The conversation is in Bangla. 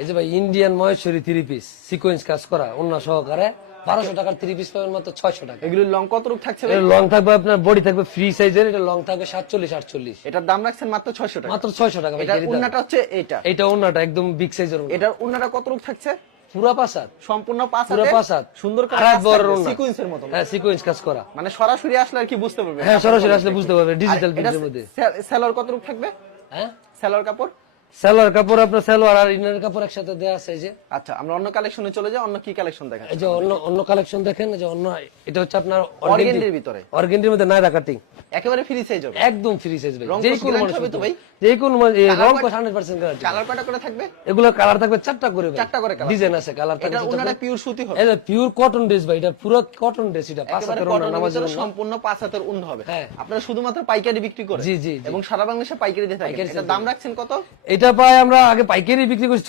এই যে ভাই ইন্ডিয়ান মহেশ্বরী 3 পিস সিকোয়েন্স কাজ করা অন্য সহকারে 1200 টাকার 3 পিস পাবেন মাত্র 600 টাকা। এগুলো লং কত রূপ থাকছে ভাই? লং থাকবে আপনার বডি থাকবে ফ্রি সাইজের, এটা লং থাকবে 47 48। এটার দাম রাখছেন মাত্র 600 টাকা। মাত্র 600 টাকা ভাই। এটার উন্নাটা হচ্ছে এটা। এটা ওন্নাটা একদম বিগ সাইজের ওন্না। এটার উন্নাটা কত রূপ থাকছে? পুরা পাসাত, সম্পূর্ণ পাঁচ পুরা হাতে পাসাত সুন্দর করে আড়াই কাজ বড় থাকবে, ওন্না সিকোয়েন্সের মতো। হ্যাঁ সিকোয়েন্স কাজ করা। মানে সরাসরি আসলে আর কি বুঝতে পারবে। হ্যাঁ সরাসরি আসলে বুঝতে পারবে ডিজিটাল আর এটা প্রিন্টের মধ্যে। সেলর কত রূপ থাকবে? হ্যাঁ সেলর কাপড়? সালোয়ার কাপড় আপনার সালোয়ার আর ইনার কাপড় একসাথে দেয়া আছে। এই যে আচ্ছা, আমরা অন্য কালেকশনে চলে যাই। অন্য কি কালেকশন দেখেন? এই যে অন্য কালেকশন দেখেন, এই যে অন্য এটা হচ্ছে আপনার অর্গেন্ডির ভিতরে, অর্গেন্ডির মধ্যে নাইরা কাটিং একেবারে ফ্রি সাইজ হবে, একদম ফ্রি সাইজ ভাই। রং যে কোশ কোনো guarantee মানুষ হবে তো ভাই? যে কোনো রং কালার কোশ 100% গ্যারান্টি। কালার কয়টা করে থাকবে? এগুলো কালার থাকবে 4টা করে ভাই, 4টা করে কালার ডিজাইন আছে, কালার থাকবে এটা 4টা উনাটা করে। পিওর সুতি হবে, এটা পিওর কটন ড্রেস ভাই, এটা পুরো কটন ড্রেস। এটা পাঁচ একেবারে হাতের ওন্না, কটনের নামাজের ভিতরে ওন্না। সম্পূর্ণ পাঁচ হাতের উন হবে। হ্যাঁ। আপনারা শুধুমাত্র পাইকারি বিক্রি করেন? জি, জি, জি। এবং সারা বাংলাদেশে পাইকারি দিয়ে থাকেন। পাইকারি এটা দাম রাখছেন কত? এটা পাই আমরা আগে পাইকারি বিক্রি করছি